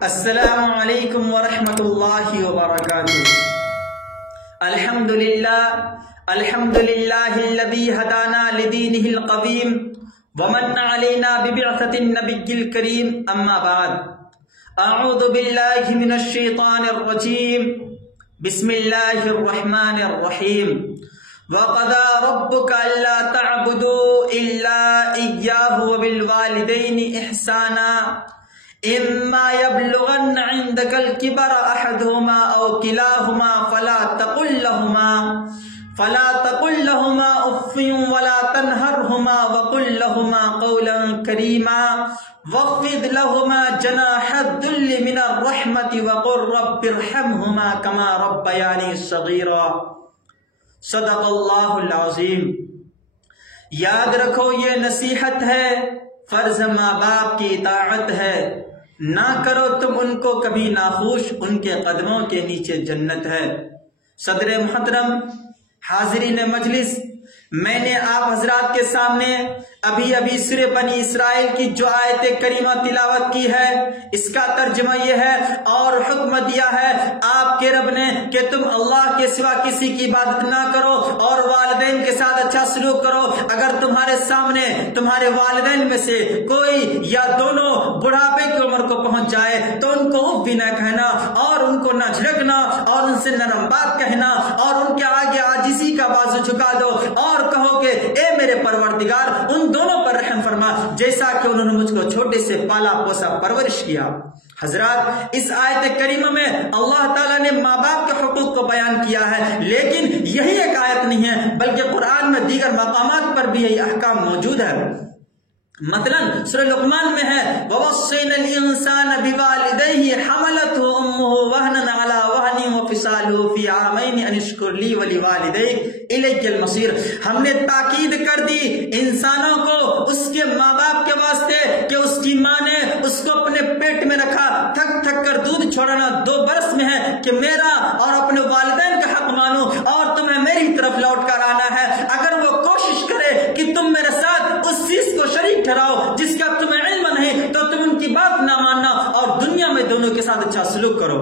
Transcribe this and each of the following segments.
السلام علیکم ورحمۃ اللہ وبرکاتہ۔ الحمد للہ الذی ہدانا لدینہ القویم ومن علینا ببعثۃ النبی الکریم، اما بعد، اعوذ باللہ من الشیطان الرجیم، بسم اللہ الرحمن الرحیم۔ وَقَضَى رَبُّكَ أَلَّا تَعْبُدُوا إِلَّا إِيَّاهُ وَبِالْوَالِدَيْنِ إِحْسَانًا إِمَّا يَبْلُغَنَّ عِندَكَ الْكِبَرَ أَحَدُهُمَا أَوْ كِلَاهُمَا فَلَا تَقُل لَّهُمَا أُفٍّ وَلَا تَنْهَرْهُمَا وَقُل لَّهُمَا قَوْلًا كَرِيمًا وَاخْفِضْ لَهُمَا جَنَاحَ الذُّلِّ مِنَ الرَّحْمَةِ وَقُل رَّبِّ ارْحَمْهُمَا كَمَا رَبَّيَانِي صَغِيرًا۔ صدق اللہ العظیم۔ یاد رکھو یہ نصیحت ہے، فرض ماں باپ کی اطاعت ہے، نہ کرو تم ان کو کبھی ناخوش، ان کے قدموں کے نیچے جنت ہے۔ صدر محترم، حاضرین مجلس، میں نے آپ حضرات کے سامنے ابھی سورہ بنی اسرائیل کی جو آیت کریمہ تلاوت کی ہے، اس کا ترجمہ یہ ہے اور حکم دیا ہے آپ کے رب نے کہ تم اللہ کے سوا کسی کی عبادت نہ کرو اور والدین کے ساتھ اچھا سلوک کرو۔ اگر تمہارے سامنے تمہارے والدین میں سے کوئی یا دونوں بڑھاپے کی عمر کو پہنچ جائے تو ان کو اف بھی نہ کہنا اور ان کو نہ جھڑکنا اور ان سے نرم بات کہنا اور ان کے آگے عاجزی کا بازو جھکا دو اور کہو کہ اے میرے پروردگار ان دونوں پر رحم فرما جیسا کہ انہوں نے مجھ کو چھوٹے سے پالا پوسا پرورش کیا۔ حضرات، اس آیت کریمہ میں اللہ تعالیٰ نے ماں باپ کے حقوق کو بیان کیا ہے، لیکن یہی ایک آیت نہیں ہے بلکہ قرآن میں دیگر مقامات پر بھی یہی احکام موجود ہے۔ مثلا سورہ لقمان میں ہے وَوَصَّيْنَا الْإِنسَانَ بِوَالِدَيْهِ حَمَلَتْهُ أُمُّهُ وَهْنًا عَلَى وَهْنٍ وَفِصَالُهُ فِي عَامَيْنِ أَنِ اشْكُرْ لِي وَلِوَالِدَيْكَ إِلَيَّ الْمَصِيرُ۔ ہم نے تاکید کر دی انسانوں کو اس کے ماں باپ کے واسطے کہ اس کی ماں نے اس کو اپنے پیٹ میں رکھا، تھک تھک کر دودھ چھوڑانا 2 برس میں ہے کہ میرا اور اپنے والدین کا حق مانو اور تمہیں میری طرف لوٹ کر آنا ہے۔ اگر وہ کوشش کرے کہ تم میرے ساتھ اس چیز کو شریک ٹھہراؤ جس کا تمہیں علم نہیں تو تم ان کی بات نہ ماننا اور دنیا میں دونوں کے ساتھ اچھا سلوک کرو۔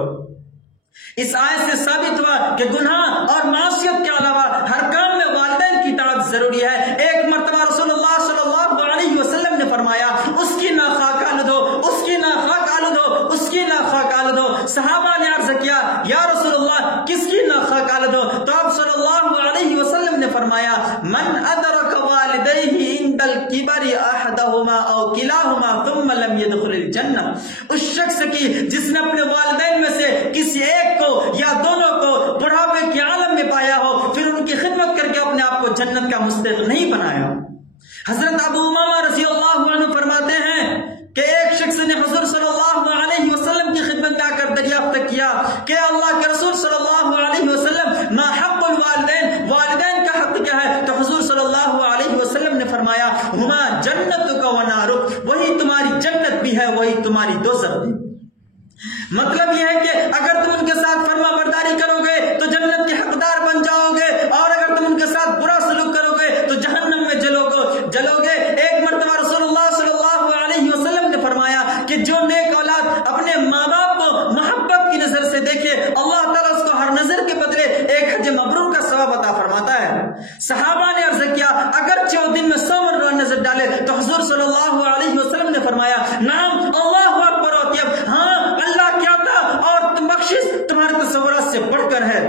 اس آیت سے ثابت ہوا کہ گناہ اور معصیت کے علاوہ ہر کام میں والدین کی اطاعت ضروری ہے۔ ایک مرتبہ رسول اللہ صلی اللہ علیہ وسلم نے فرمایا اس کی ناخواہ آلود ہو، اس کی ناخواہ آلود ہو، اس کی ناخواہ آلود ہو۔ صحابہ نے عرض کیا یا رسول اللہ کس کی ناخواہ آلود ہو؟ تو آپ صلی اللہ علیہ وسلم نے فرمایا من ادرک والدیہ عند الکبر احدہما او کلاہما ثم لم يدخل الجنہ، اس شخص کی جس نے اپنے والدین میں سے کسی ایک کو یا دونوں کو بڑھاپے کے عالم میں پایا ہو پھر ان کی خدمت کر کے اپنے آپ کو جنت کا مستحق نہیں بنایا۔ حضرت ابو امامہ رضی اللہ عنہ فرماتے ہیں کہ ایک شخص نے حضور صلی اللہ علیہ وسلم کی خدمت میں آ کر دریافت کیا کہ اللہ کے رسول صلی اللہ علیہ وسلم ما حق الوالدین، والدین کا حق کیا ہے؟ تو حضور صلی اللہ علیہ وسلم نے فرمایا ہما جنتک و نارک، وہی تمہاری جنت بھی ہے وہی تمہاری دوزخ بھی۔ مطلب یہ ہے کہ اگر تم ان کے ساتھ فرما برداری کرو گے تو جنت کے حقدار بن جاؤ گے اور اگر تم ان کے ساتھ برا سلوک کرو گے تو جہنم میں جلو گے۔ ایک مرتبہ رسول اللہ صلی اللہ علیہ وسلم نے فرمایا کہ جو نیک اولاد اپنے ماں باپ کو محبت کی نظر سے دیکھے اللہ تعالیٰ اس کو ہر نظر کے بدلے ایک حج مبرور کا ثواب عطا فرماتا ہے۔ صحابہ نے عرض کیا اگرچہ وہ دن میں 100 مرتبہ نظر ڈالے تو حضور صلی اللہ علیہ وسلم نے فرمایا نعم اللہ اکبر ہوتی ہے، ہاں اللہ کیا تھا اور بخشش تمہارے تصورات سے بڑھ کر ہے۔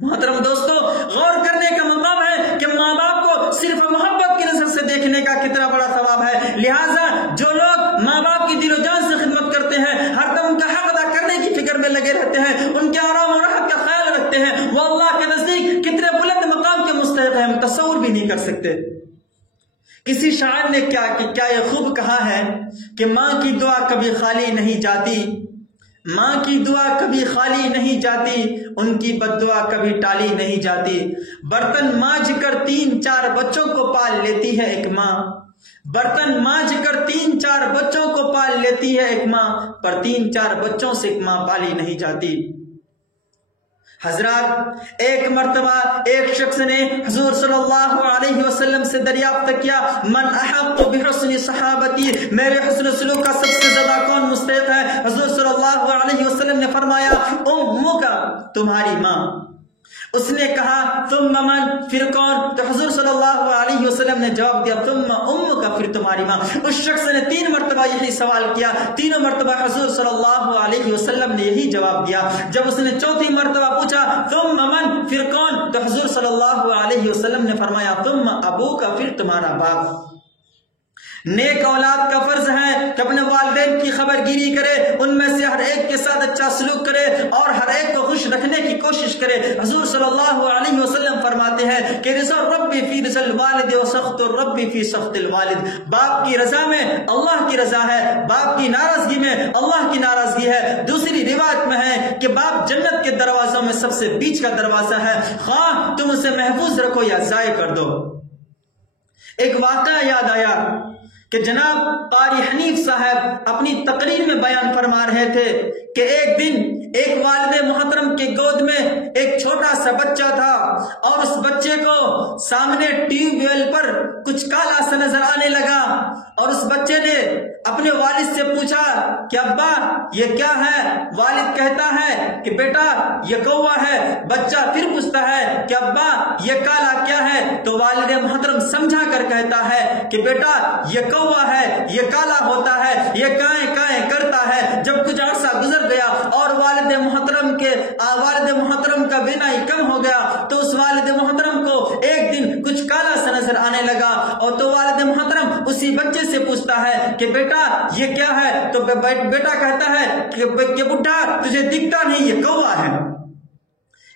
محترم دوستو، غور کرنے کا مقام ہے کہ ماں باپ کو صرف محبت کی نظر سے دیکھنے کا کتنا بڑا ثواب ہے۔ لہٰذا جو لوگ ماں باپ کی دل و جان سے خدمت کرتے ہیں، ہر دم ان کا حق ادا کرنے کی فکر میں لگے رہتے ہیں، ان کے آرام و راحت کا خیال رکھتے ہیں، وہ اللہ کے نزدیک کتنے بلند مقام کے مستحق ہیں ہم تصور بھی نہیں کر سکتے۔ کسی شاعر نے کیا یہ خوب کہا ہے کہ ماں کی دعا کبھی خالی نہیں جاتی، ماں کی دعا کبھی خالی نہیں جاتی، ان کی بد دعا کبھی ٹالی نہیں جاتی۔ برتن مانجھ کر 3-4 بچوں کو پال لیتی ہے ایک ماں، برتن مانجھ کر 3-4 بچوں کو پال لیتی ہے ایک ماں، پر 3-4 بچوں سے ایک ماں پالی نہیں جاتی۔ حضرات، ایک مرتبہ ایک شخص نے حضور صلی اللہ علیہ وسلم سے دریافت کیا من احق بحسن صحابتی، میرے حسن سلوک کا سب سے زیادہ کون مستحق ہے؟ حضور صلی اللہ اللہ علیہ وسلم نے فرمایا امک، تمہاری ماں۔ اس نے کہا ثم من، پھر کون؟ تو حضور صلی اللہ علیہ وسلم نے جواب دیا ثم امک، پھر تمہاری ماں۔ اس شخص نے 3 مرتبہ یہی سوال کیا، تینوں مرتبہ حضور صلی اللہ علیہ وسلم نے یہی جواب دیا۔ جب اس نے 4تھی مرتبہ پوچھا ثم من، پھر کون؟ تو حضور صلی اللہ علیہ وسلم نے فرمایا ثم ابوک، پھر تمہارا باپ۔ نیک اولاد کا فرض ہے کہ اپنے والدین کی خبر گیری کرے، ان میں سے ہر ایک کے ساتھ اچھا سلوک کرے اور ہر ایک کو خوش رکھنے کی کوشش کرے۔ حضور صلی اللہ علیہ وسلم فرماتے ہیں کہ رضا الرب فی رضا الوالد و سخط الرب فی سخط الوالد، باپ کی رضا میں اللہ کی رضا ہے، باپ کی ناراضگی میں اللہ کی ناراضگی ہے۔ دوسری روایت میں ہے کہ باپ جنت کے دروازوں میں سب سے بیچ کا دروازہ ہے، خواہ تم اسے محفوظ رکھو یا ضائع کر دو۔ ایک واقعہ یاد آیا کہ جناب قاری حنیف صاحب اپنی تقریر میں بیان فرما رہے تھے کہ ایک دن ایک والد محترم کے گود میں ایک چھوٹا سا بچہ تھا اور اس بچے کو سامنے ٹیوب ویل پر کچھ کالا سا نظر آنے لگا اور اس بچے نے اپنے والد سے پوچھا کہ ابا یہ کیا ہے؟ والد کہتا ہے کہ بیٹا یہ کوا ہے۔ بچہ پھر پوچھتا ہے کہ ابا یہ کالا کیا ہے؟ تو والد محترم سمجھا کر کہتا ہے کہ بیٹا یہ کوا ہے، یہ کالا ہوتا ہے، یہ کائیں کائیں کرتا ہے۔ جب کچھ عرصہ گزر گیا اور والد محترم کا بینائی کم ہو گیا تو اس والد محترم کو ایک دن کچھ کالا سا نظر آنے لگا اور تو والد محترم اسی بچے سے پوچھتا ہے کہ بیٹا یہ کیا ہے؟ تو بیٹا کہتا ہے کہ بڈھا تجھے دکھتا نہیں، یہ کوا ہے۔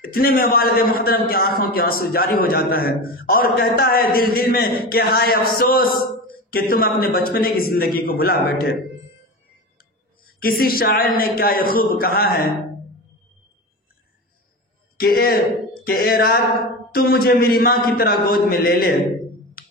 اتنے میں والد محترم کی آنکھوں کے آنسو جاری ہو جاتا ہے اور کہتا ہے دل میں کہ ہائے افسوس کہ تم اپنے بچپنے کی زندگی کو بھلا بیٹھے۔ کسی شاعر نے کیا یہ خوب کہا ہے کہ اے رات تو مجھے میری ماں کی طرح گود میں لے لے،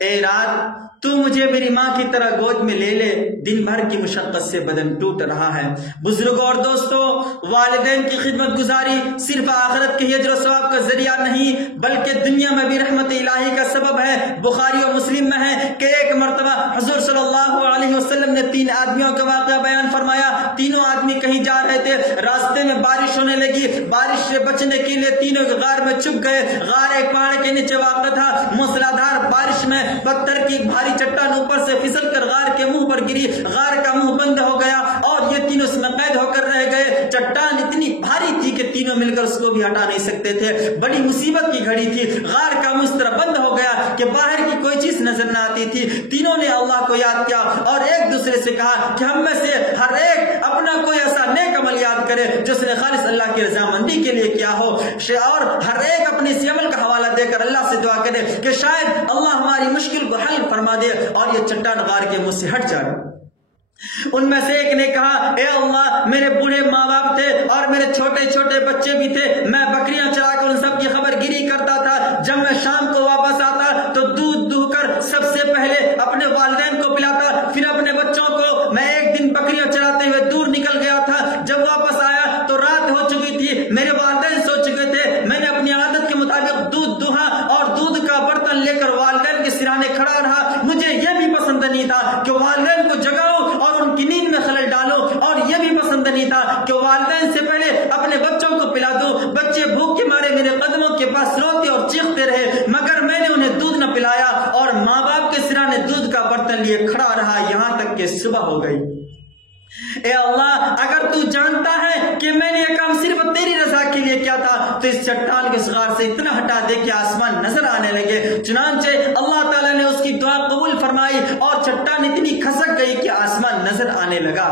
اے رات تو مجھے میری ماں کی طرح گود میں لے لے، دن بھر کی مشقت سے بدن ٹوٹ رہا ہے۔ بزرگوں اور دوستوں، والدین کی خدمت گزاری صرف آخرت کے اجر و ثواب کا ذریعہ نہیں بلکہ دنیا میں بھی رحمت الہی کا سبب ہے۔ بخاری اور مسلم میں ہے کہ ایک مرتبہ حضور صلی اللہ علیہ وسلم نے 3 آدمیوں کا واقعہ بیان فرمایا۔ تینوں آدمی کہیں جا رہے تھے، راستے میں بارش ہونے لگی، بارش سے بچنے کے لیے تینوں غار میں چھپ گئے۔ غار ایک پہاڑ کے نیچے واقع تھا۔ موسلادھار بارش میں پتھر کی بھاری چٹان اوپر سے پھسل کر غار کے منہ پر گری، غار کا منہ بند ہو گیا اور یہ تینوں اس میں قید ہو کر رہ گئے۔ چٹان اتنی بھاری تھی کہ تینوں مل کر اس کو بھی ہٹا نہیں سکتے تھے۔ بڑی مصیبت کی گھڑی تھی، غار کا منہ اس طرح بند ہو گیا کہ باہر کی کوئی چیز نظر نہ آتی تھی۔ تینوں نے اللہ کو یاد کیا اور ایک دوسرے سے کہا کہ ہم میں سے ہر ایک اپنا کوئی ایسا نیک عمل یاد کرے جس نے خالص اللہ کی رضامندی کے لیے کیا ہو، اور ہر ایک اپنے اسی عمل کا حوالہ دے کر اللہ سے دعا کرے کہ شاید اللہ ہماری مشکل کو حل فرما دے اور یہ چٹان غار کے منہ سے ہٹ جائے۔ ان میں سے ایک نے کہا اے اللہ میرے بوڑھے ماں باپ تھے اور میرے چھوٹے چھوٹے بچے بھی تھے، میں بکریاں چرا کر ان سب کی خبر گیری کرتا تھا۔ جب میں شام کو واپس آتا تو دودھ دو کر سب سے پہلے اپنے والدین کو پلاتا، پھر اپنے بچوں کو۔ میں ایک دن بکریاں چراتے ہوئے دور نکل گیا تھا، جب واپس آیا تو رات ہو چکی تھی، میرے والدین سو چکے تھے۔ میں نے اپنی عادت کے مطابق دودھ دوہا اور دودھ کا برتن لے کر والدین کے سرانے کھڑا رہا۔ مجھے یہ بھی پسند نہیں تھا کہ والدین کو جگاؤ اور ان کی نیند میں خلل ڈالو، اور یہ بھی پسند نہیں تھا کہ والدین سے پہلے اپنے بچوں کو پلا دو۔ بچے بھوک کے مارے میرے قدموں کے پاس روتے اور چیختے رہے، مگر میں نے انہیں دودھ نہ پلایا اور ماں باپ کے سرانے دودھ کا برتن لیے کھڑا رہا یہاں تک کہ صبح ہو گئی۔ اے اللہ اگر تو جانتا ہے کہ میں نے یہ کام صرف تیری رضا کے لیے کیا تھا تو اس چٹان کے صغار سے اتنا ہٹا دے کہ آسمان نظر آنے لگے۔ چنانچہ اللہ تعالیٰ نے اس کی دعا قبول فرمائی اور چٹان اتنی کھسک گئی کہ آسمان نظر آنے لگا۔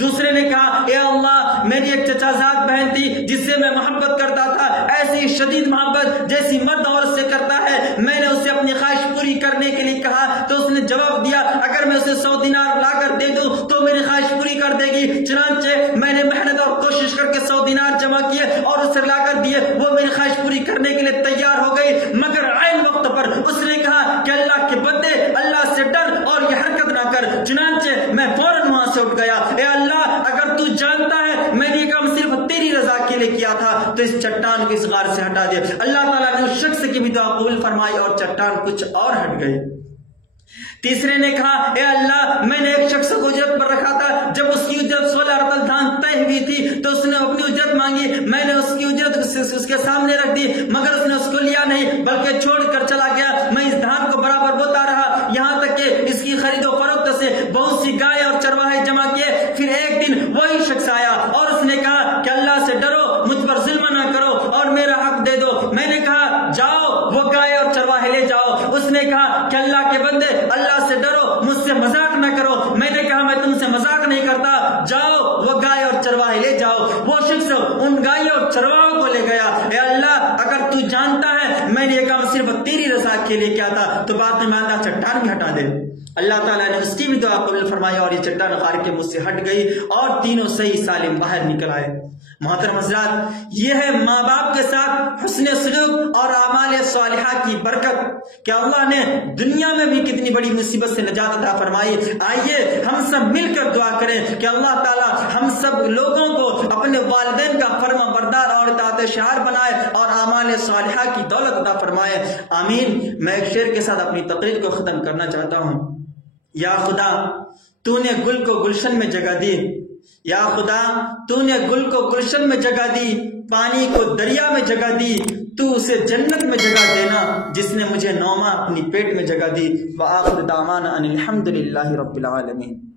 دوسرے نے کہا اے اللہ میری ایک چچا زاد بہن تھی جس سے میں محبت کرتا تھا، ایسی شدید محبت جیسی مرد عورت سے کرتا ہے۔ میں نے اسے اپنی خواہش پوری کرنے کے لیے کہا تو اس نے جواب دیا اگر میں اسے 100 دینار لا کر دے دوں تو میری خواہش پوری کر دے گی۔ چنانچہ میں نے محنت اور کوشش کر کے 100 دینار جمع کیے اور اسے لا کر دیے، وہ میری خواہش پوری کرنے کے لیے تیار ہو گئی، مگر عین وقت پر اس نے کہا کہ اللہ کے بندے اللہ سے ڈر اور یہ حرکت نہ کر۔ چنانچہ میں فوراً وہاں سے اٹھ گیا۔ اے اللہ اگر تو جانتا ہے میں نے یہ کام صرف تیری رضا کے لیے کیا تھا تو اس چٹان کے صغار سے ہٹا دے۔ اللہ تعالیٰ نے اس شخص کی بھی دعا قبول فرمائی اور چٹان کچھ اور ہٹ گئی۔ تیسرے نے کہا اے اللہ میں نے ایک شخص کو اجرت پر رکھا تھا، جب اس کی اجرت 16 رطل دھان طے ہوئی تھی مانگی، میں نے اس کی اجرت اس کے سامنے رکھ دی، مگر اس نے اس کو لیا نہیں بلکہ چھوڑ کر چلا گیا۔ میں اس دھان کو برابر بوتا رہا یہاں تک کہ اس کی خرید و فروخت سے بہت سی گائے اور چرواہے جمع کیے۔ پھر ایک دن وہی شخص آیا اور اس نے کہا کہ اللہ سے ڈرو، مجھ پر ظلم نہ کرو اور میرا حق دے دو۔ میں نے کہا جاؤ وہ گائے اور چرواہے لے جاؤ۔ اس نے کہا کہ اللہ کے بندے اللہ سے ڈرو، مجھ سے مذاق نہ کرو۔ میں نے کہا میں تم سے مذاق نہیں کرتا، جاؤ وہ گائے اور چرواہے لے جاؤ۔ وہ شخص ان گائے اور چرواہوں کو لے گیا۔ اے اللہ اگر تو جانتا ہے میں نے یہ کام صرف تیری رضا کے لیے کیا تھا تو باقی ماندہ چٹان بھی ہٹا دے۔ اللہ تعالیٰ نے اس کی بھی دعا قبول فرمایا اور یہ چٹان غار کے منہ سے ہٹ گئی اور تینوں صحیح سالم باہر نکل آئے۔ محترم حضرات، یہ ہے ماں باپ کے ساتھ حسن سلوک اور اعمال صالحہ کی برکت کہ اللہ نے دنیا میں بھی کتنی بڑی مصیبت سے نجات عطا فرمائی۔ آئیے ہم سب مل کر دعا کریں کہ اللہ تعالیٰ ہم سب لوگوں کو اپنے والدین کا فرما بردار اور اطاعت شعار بنائے اور اعمال صالحہ کی دولت عطا فرمائے، آمین۔ میں ایک شعر کے ساتھ اپنی تقریر کو ختم کرنا چاہتا ہوں۔ یا خدا تو نے گل کو گلشن میں جگہ دی، یا خدا تو نے گل کو گلشن میں جگہ دی، پانی کو دریا میں جگہ دی، تو اسے جنت میں جگہ دینا جس نے مجھے نوما اپنی پیٹ میں جگہ دی۔ وآخر دعوانا ان الحمد للہ رب العالمین۔